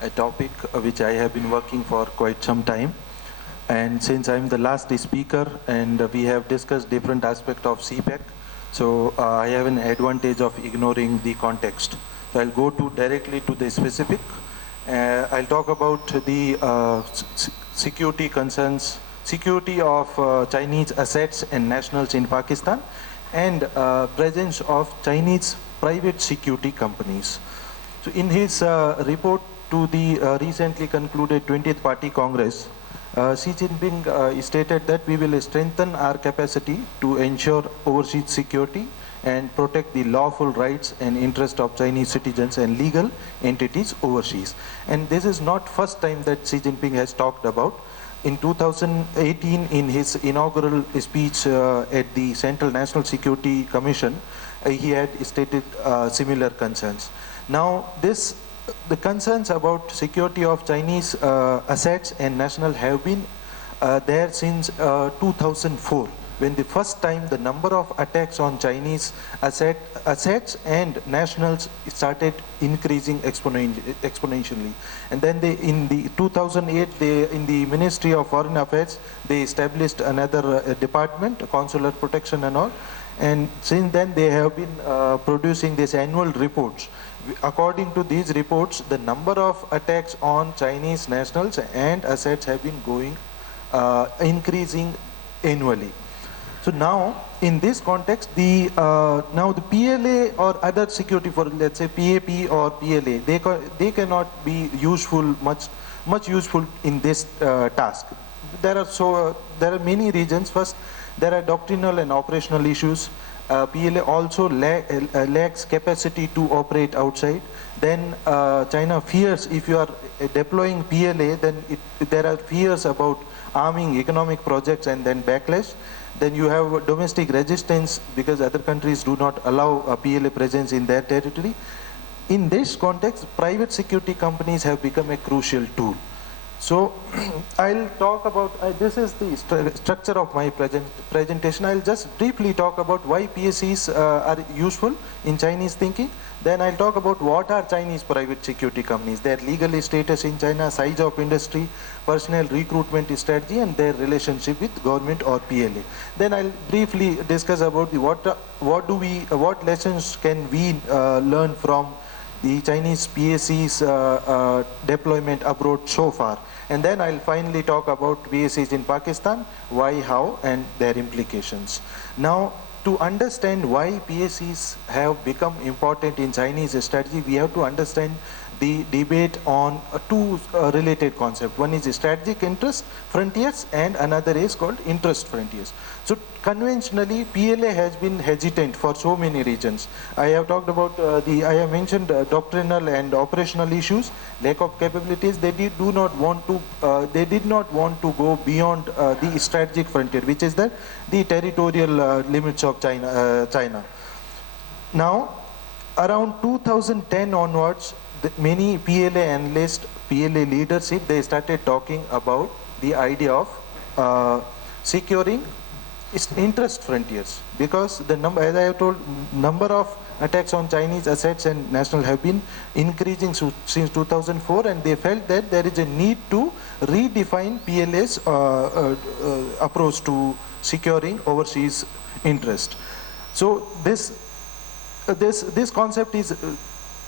a topic which I have been working for quite some time. And since I'm the last speaker and we have discussed different aspects of CPEC, so I have an advantage of ignoring the context. So I'll go directly to the specific. I'll talk about the security concerns, security of Chinese assets and nationals in Pakistan, and presence of Chinese private security companies. So in his report to the recently concluded 20th Party Congress, Xi Jinping stated that we will strengthen our capacity to ensure overseas security and protect the lawful rights and interests of Chinese citizens and legal entities overseas. And this is not first time that Xi Jinping has talked about. In 2018, in his inaugural speech at the Central National Security Commission, he had stated similar concerns. Now, the concerns about security of Chinese assets and national have been there since 2004, when the first time the number of attacks on Chinese assets and nationals started increasing exponentially. And then in the 2008, in the Ministry of Foreign Affairs, they established another department, consular protection and all. And since then, they have been producing these annual reports. According to these reports, the number of attacks on Chinese nationals and assets have been increasing annually. So now, in this context, now the PLA or other security for, let's say, PAP or PLA, they cannot be much useful in this task. There are many reasons. First, there are doctrinal and operational issues. PLA also lacks capacity to operate outside. Then China fears, if you are deploying PLA, then there are fears about arming economic projects and then backlash. Then you have domestic resistance because other countries do not allow a PLA presence in their territory. In this context, private security companies have become a crucial tool. So I'll talk about, this is the structure of my presentation. I'll just briefly talk about why PSCs are useful in Chinese thinking. Then I'll talk about what are Chinese private security companies, their legal status in China, size of industry, personnel recruitment strategy, and their relationship with government or PLA. Then I'll briefly discuss about what lessons can we learn from the Chinese PSC's deployment abroad so far. And then I'll finally talk about PSCs in Pakistan, why, how, and their implications. Now, to understand why PSCs have become important in Chinese strategy, we have to understand the debate on two related concepts. One is strategic interest frontiers and another is called interest frontiers. So conventionally, PLA has been hesitant for so many reasons. I have talked about I have mentioned doctrinal and operational issues, lack of capabilities. They did not want to go beyond the strategic frontier, which is the territorial limits of China. Now, around 2010 onwards, many PLA analysts, PLA leadership, they started talking about the idea of securing interest frontiers, because the number, as I have told, number of attacks on Chinese assets and national have been increasing since 2004, and they felt that there is a need to redefine PLA's approach to securing overseas interest. So this concept is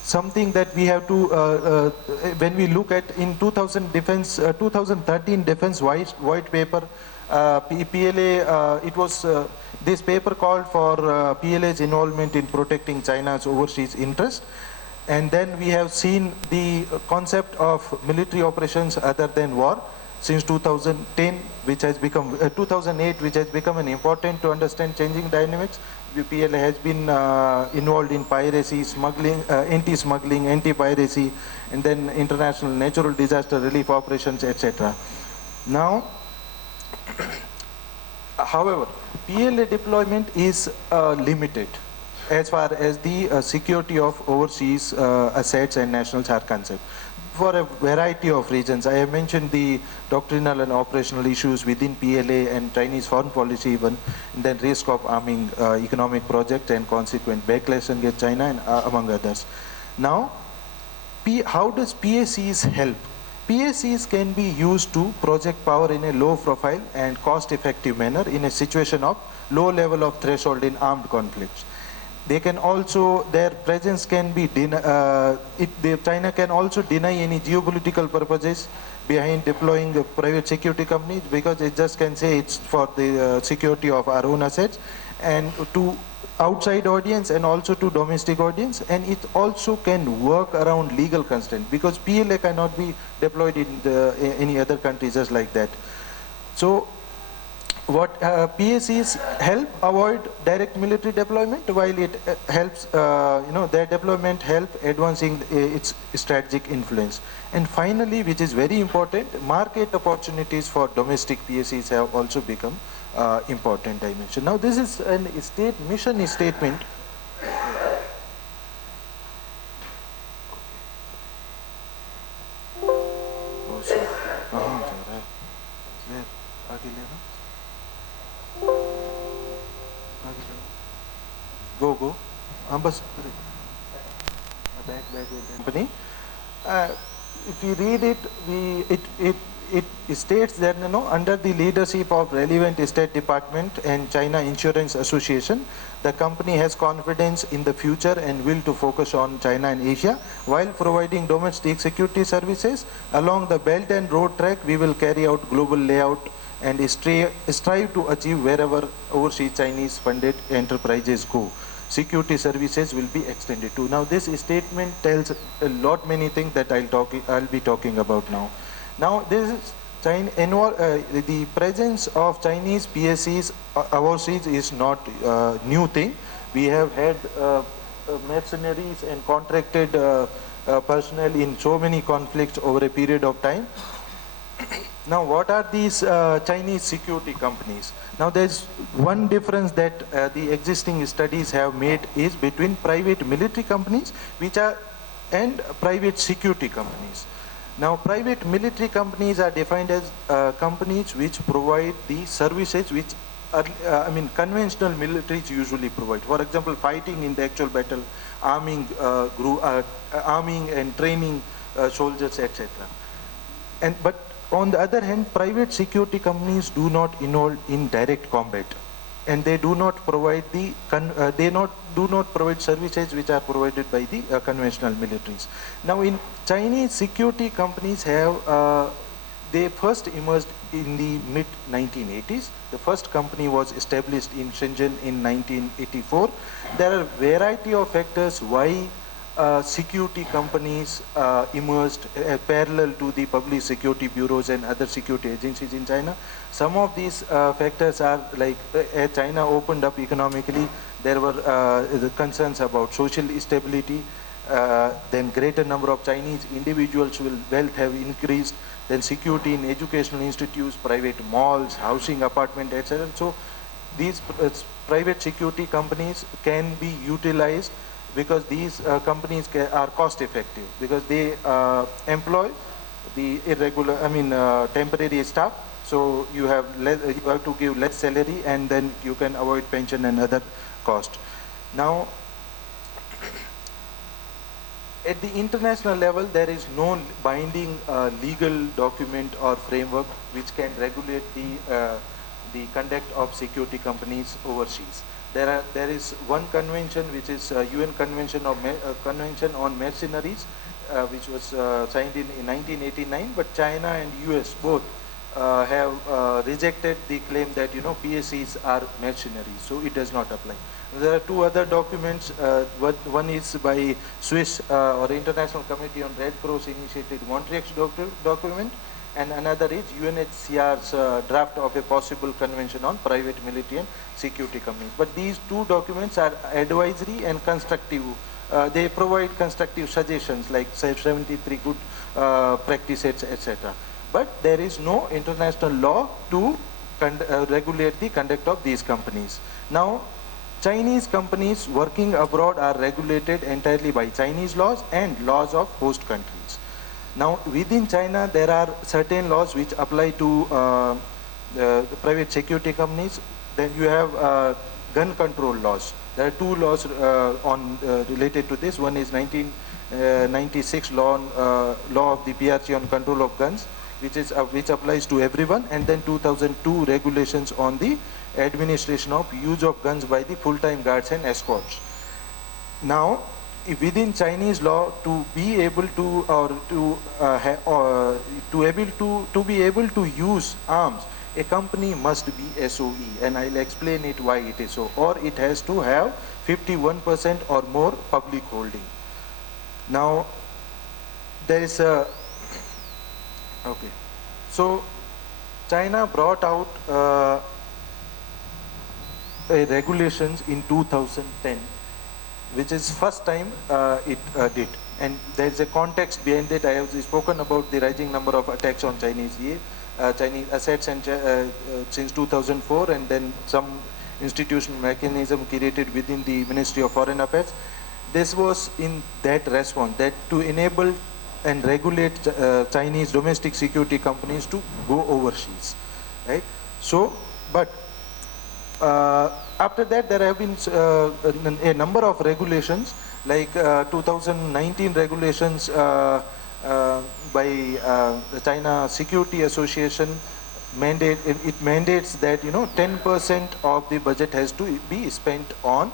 something that we have to, when we look at in 2013 defense white paper, PLA, it was, this paper called for PLA's involvement in protecting China's overseas interest. And then we have seen the concept of military operations other than war since 2010, which has become, 2008, which has become an important to understand changing dynamics. PLA has been involved in piracy, smuggling, anti-smuggling, anti-piracy, and then international natural disaster relief operations, etc. Now, however, PLA deployment is limited as far as the security of overseas assets and nationals are concerned, for a variety of reasons. I have mentioned the doctrinal and operational issues within PLA and Chinese foreign policy even, and then risk of arming economic projects and consequent backlash against China, and among others. Now, how does PACs help? PACs can be used to project power in a low profile and cost effective manner in a situation of low level of threshold in armed conflicts. They can also, their presence can be, China can also deny any geopolitical purposes behind deploying the private security companies, because it just can say it's for the security of our own assets, and to outside audience and also to domestic audience, and it also can work around legal constraint, because PLA cannot be deployed in any other country just like that. So what PACs help avoid direct military deployment, while it helps, their deployment help advancing its strategic influence. And finally, which is very important, market opportunities for domestic PACs have also become important dimension. Now this is a mission statement. Oh, sorry. Go. Company. If you read it, it states that, under the leadership of relevant State Department and China Insurance Association, the company has confidence in the future and will to focus on China and Asia while providing domestic security services along the Belt and Road track. We will carry out global layout and strive to achieve wherever overseas Chinese funded enterprises go. Security services will be extended to. Now this statement tells a lot many things that I'll be talking about now. Now this is the presence of Chinese PSCs overseas is not a new thing. We have had mercenaries and contracted personnel in so many conflicts over a period of time. Now, what are these Chinese security companies? Now, there's one difference that the existing studies have made is between private military companies and private security companies. Now, private military companies are defined as companies which provide the services which conventional militaries usually provide. For example, fighting in the actual battle, arming and training soldiers, etc. But on the other hand, private security companies do not involve in direct combat, and they do not provide provide services which are provided by the conventional militaries. Now, in Chinese security companies they first emerged in the mid 1980s. The first company was established in Shenzhen in 1984. There are a variety of factors why security companies emerged parallel to the public security bureaus and other security agencies in China. Some of these factors are like as China opened up economically, there were the concerns about social stability, then greater number of Chinese individuals will wealth have increased, then security in educational institutes, private malls, housing, apartment, etc. So these private security companies can be utilized because these companies are cost effective, because they employ the temporary staff. So you have to give less salary, and then you can avoid pension and other cost. Now, at the international level, there is no binding legal document or framework which can regulate the conduct of security companies overseas. There is one convention, which is UN Convention on Mercenaries, which was signed in 1989. But China and US both have rejected the claim that PSCs are mercenaries, so it does not apply. There are two other documents. One is by Swiss or International Committee on Red Cross initiated Montreal document, and another is UNHCR's draft of a possible convention on private military and security companies. But these two documents are advisory and constructive. They provide constructive suggestions like 73 good practices, etc. But there is no international law to regulate the conduct of these companies. Now, Chinese companies working abroad are regulated entirely by Chinese laws and laws of host countries. Now, within China, there are certain laws which apply to the private security companies. Then you have gun control laws. There are two laws related to this. One is 96 law of the PRC on control of guns, which applies to everyone, and then 2002 regulations on the administration of use of guns by the full-time guards and escorts. Now, within Chinese law, to be able to be able to use arms, a company must be SOE, and I'll explain it why it is so. Or it has to have 51% or more public holding. Now, there is a okay. So, China brought out regulations in 2010, which is first time it did. And there is a context behind it. I have spoken about the rising number of attacks on Chinese assets and since 2004, and then some institutional mechanism created within the Ministry of Foreign Affairs. This was in that response, that to enable and regulate Chinese domestic security companies to go overseas, right? So, but after that, there have been a number of regulations, like 2019 regulations by the China Security Association. It mandates that 10% of the budget has to be spent on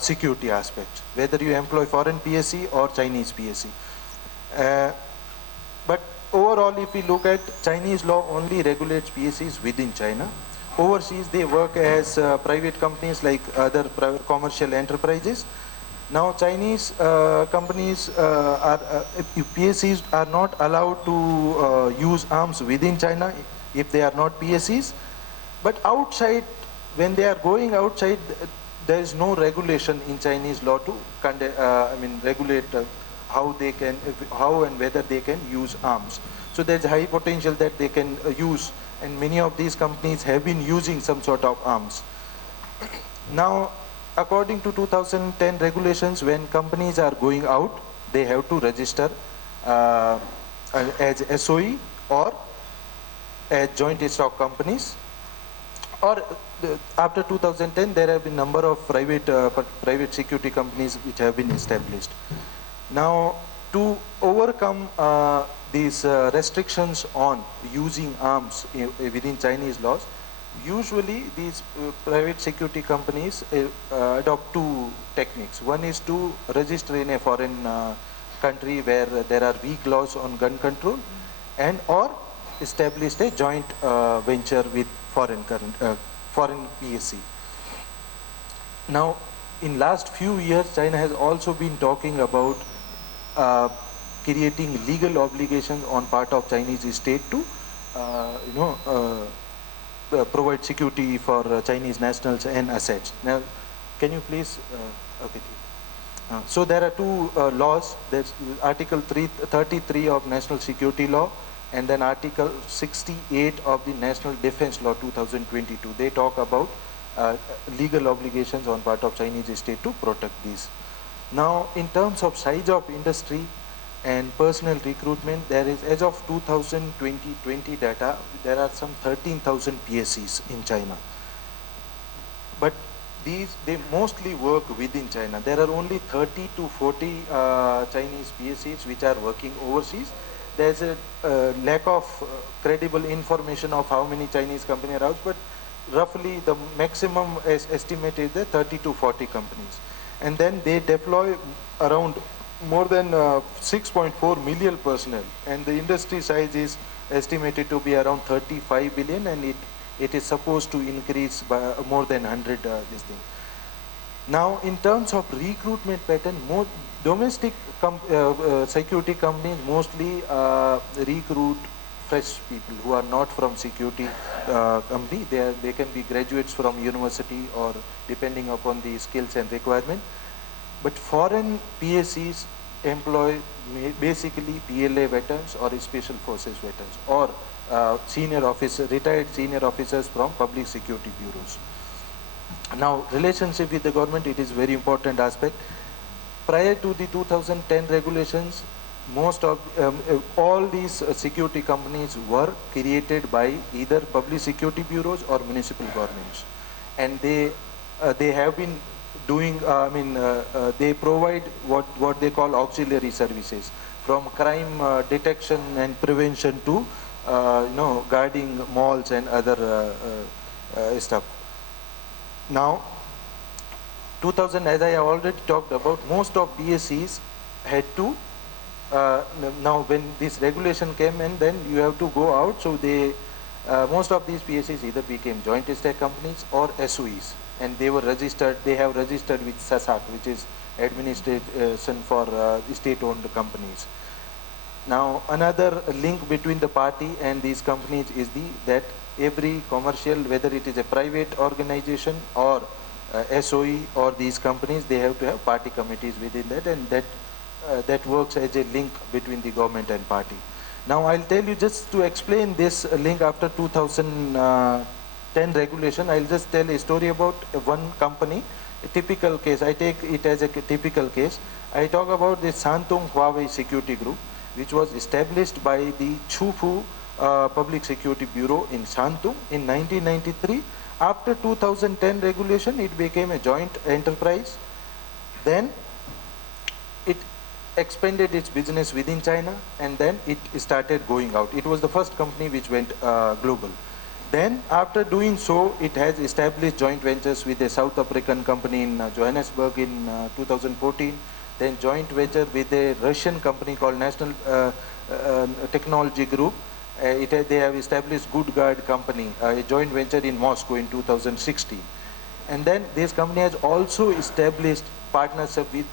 security aspects, whether you employ foreign PSC or Chinese PSC. But overall, if we look at Chinese law, only regulates PSCs within China. Overseas, they work as private companies like other private commercial enterprises. Now, Chinese companies PSCs are not allowed to use arms within China if they are not PSCs. But outside, when they are going outside, there is no regulation in Chinese law to regulate how and whether they can use arms. So there's high potential that they can use, and many of these companies have been using some sort of arms. Now, according to 2010 regulations, when companies are going out, they have to register as SOE or as joint stock companies. Or after 2010, there have been number of private security companies which have been established. Now, to overcome these restrictions on using arms within Chinese laws, usually these private security companies adopt two techniques. One is to register in a foreign country where there are weak laws on gun control, and or establish a joint venture with foreign PSC. Now, in last few years, China has also been talking about creating legal obligations on part of Chinese state to provide security for Chinese nationals and assets. Now, can you please okay. So there are two laws. There's Article 33 of National Security Law, and then Article 68 of the National Defense Law 2022. They talk about legal obligations on part of Chinese state to protect these. Now, in terms of size of industry and personnel recruitment, there is, as of 2020 data, there are some 13,000 PSCs in China. But they mostly work within China. There are only 30 to 40 Chinese PSCs which are working overseas. There's a lack of credible information of how many Chinese companies are out, but roughly the maximum is estimated is 30 to 40 companies. And then they deploy around more than 6.4 million personnel, and the industry size is estimated to be around 35 billion, and it is supposed to increase by more than 100 this thing. Now, in terms of recruitment pattern, more domestic security companies mostly recruit fresh people who are not from security company. They can be graduates from university or depending upon the skills and requirement. But foreign PSCs employ basically PLA veterans or special forces veterans, or retired senior officers from public security bureaus. Now, relationship with the government, it is very important aspect. Prior to the 2010 regulations, most of all these security companies were created by either public security bureaus or municipal governments, and they have been doing, they provide what they call auxiliary services, from crime detection and prevention to, guarding malls and other stuff. Now, 2000, as I already talked about, most of PSCs had to, now when this regulation came in, then you have to go out, so they, most of these PSCs either became joint stock companies or SOEs, and they were registered, they have registered with SASAC, which is Administration for State-Owned Companies. Now, another link between the party and these companies is that every commercial, whether it is a private organization or SOE or these companies, they have to have party committees within that, and that works as a link between the government and party. Now, I'll tell you, just to explain this link after 2010 regulation, I'll just tell a story about one company, a typical case. I take it as a typical case. I talk about the Santung Huawei Security Group, which was established by the Chufu Public Security Bureau in Santung in 1993. After 2010 regulation, it became a joint enterprise. Then it expanded its business within China, and then it started going out. It was the first company which went global. Then after doing so, it has established joint ventures with a South African company in Johannesburg in 2014. Then joint venture with a Russian company called National Technology Group. They have established Good Guard company, a joint venture in Moscow in 2016. And then this company has also established partnership with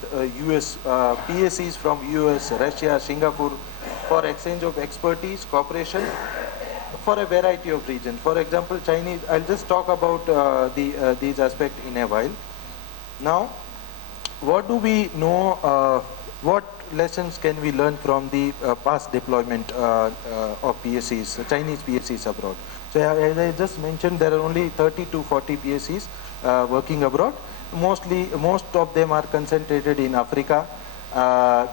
US PSCs from US, Russia, Singapore for exchange of expertise, cooperation for a variety of regions. For example, Chinese, I'll just talk about these aspects in a while. Now, what do we know, what lessons can we learn from the past deployment of PSCs, Chinese PSCs abroad? So as I just mentioned, there are only 30 to 40 PSCs working abroad. Most of them are concentrated in Africa,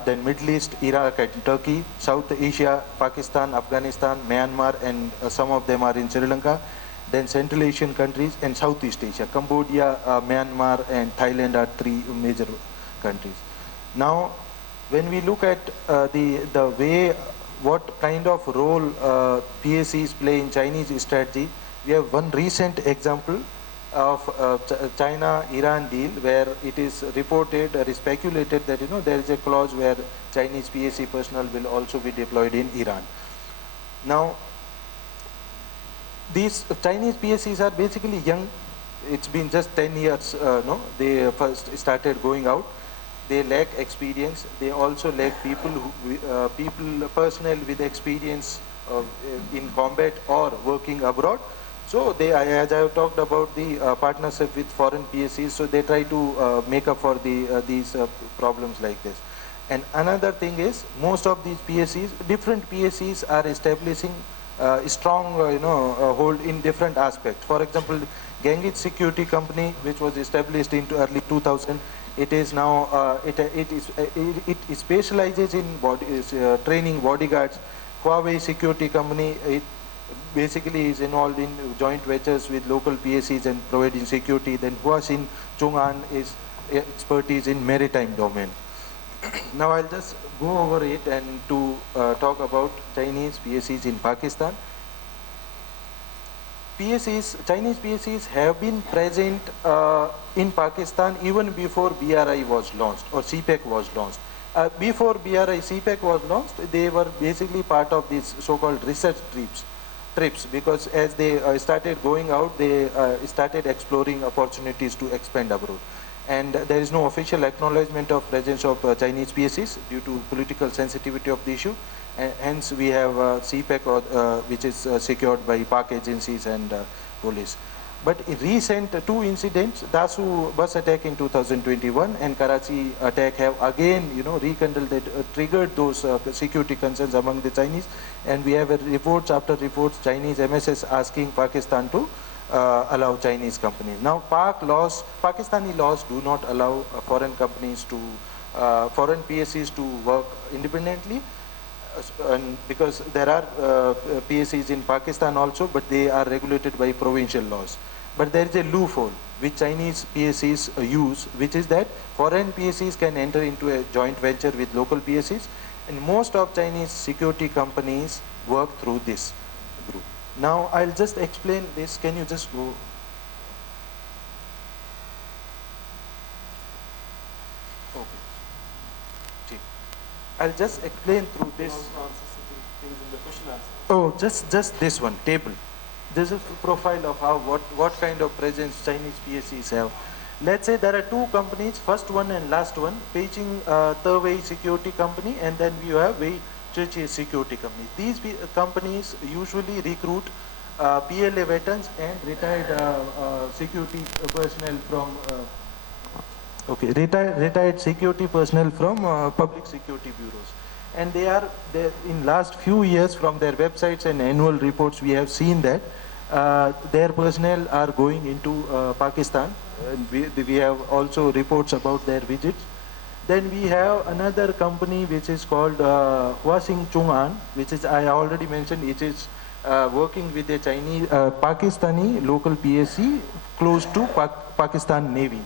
then Middle East, Iraq and Turkey, South Asia, Pakistan, Afghanistan, Myanmar, and some of them are in Sri Lanka. Then Central Asian countries and Southeast Asia, Cambodia, Myanmar and Thailand are three major countries. Now, when we look at the way, what kind of role PSCs play in Chinese strategy, we have one recent example of China-Iran deal where it is reported or is speculated that there is a clause where Chinese PSC personnel will also be deployed in Iran. Now, these Chinese PSCs are basically young. It's been just 10 years, they first started going out. They lack experience. They also lack personnel with experience in combat or working abroad. So they, as I have talked about the partnership with foreign PSCs, so they try to make up for these problems like this. And another thing is, most of these PSCs, different PSCs are establishing strong, hold in different aspects. For example, Gengit Security Company, which was established in early 2000, it is now it specializes in training bodyguards. Huawei Security Company, it basically is involved in joint ventures with local PSCs and providing security. Then Huaxin Chong'an is expertise in maritime domain. Now I'll just go over it and to talk about Chinese PSCs in Pakistan. Chinese PSCs have been present in Pakistan even before BRI was launched or CPEC was launched. Before BRI CPEC was launched, they were basically part of these so-called research trips, because as they started going out, they started exploring opportunities to expand abroad. And there is no official acknowledgement of presence of Chinese PSCs due to political sensitivity of the issue. And hence we have CPEC, which is secured by Pak agencies and police. But in recent two incidents, Dasu bus attack in 2021 and Karachi attack have again, rekindled that, triggered those security concerns among the Chinese. And we have reports after reports, Chinese MSS asking Pakistan to allow Chinese companies. Now, Pakistani laws do not allow foreign companies to, foreign PSCs to work independently. And because there are PSCs in Pakistan also, but they are regulated by provincial laws. But there is a loophole which Chinese PSCs use, which is that foreign PSCs can enter into a joint venture with local PSCs, and most of Chinese security companies work through this group. Now I'll just explain this. Can you just go? Okay. See, I'll just explain through this. Things in the question answer. Oh, just this one table. This is the profile of how what kind of presence Chinese PSCs have. Let's say there are two companies, first one and last one, Beijing Tewei Security Company, and then we have Wei Zheji Security Company. These companies usually recruit PLA veterans and retired security personnel from retired security personnel from public security bureaus. And they are there in last few years from their websites and annual reports. We have seen that their personnel are going into Pakistan. We have also reports about their visits. Then we have another company which is called Huasing Chung'an, which is I already mentioned. It is working with a Chinese Pakistani local PSC close to Pakistan Navy.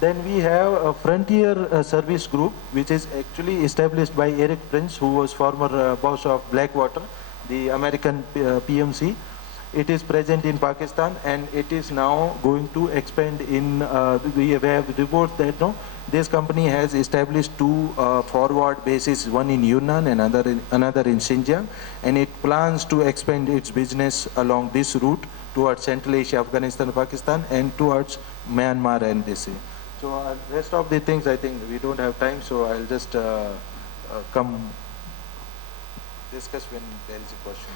Then we have a Frontier Service Group, which is actually established by Eric Prince, who was former boss of Blackwater, the American PMC. It is present in Pakistan, and it is now going to expand in, we have reports that this company has established two forward bases, one in Yunnan and another in Xinjiang, and it plans to expand its business along this route towards Central Asia, Afghanistan, Pakistan, and towards Myanmar and this. So rest of the things, I think we don't have time, so I'll just come discuss when there is a question.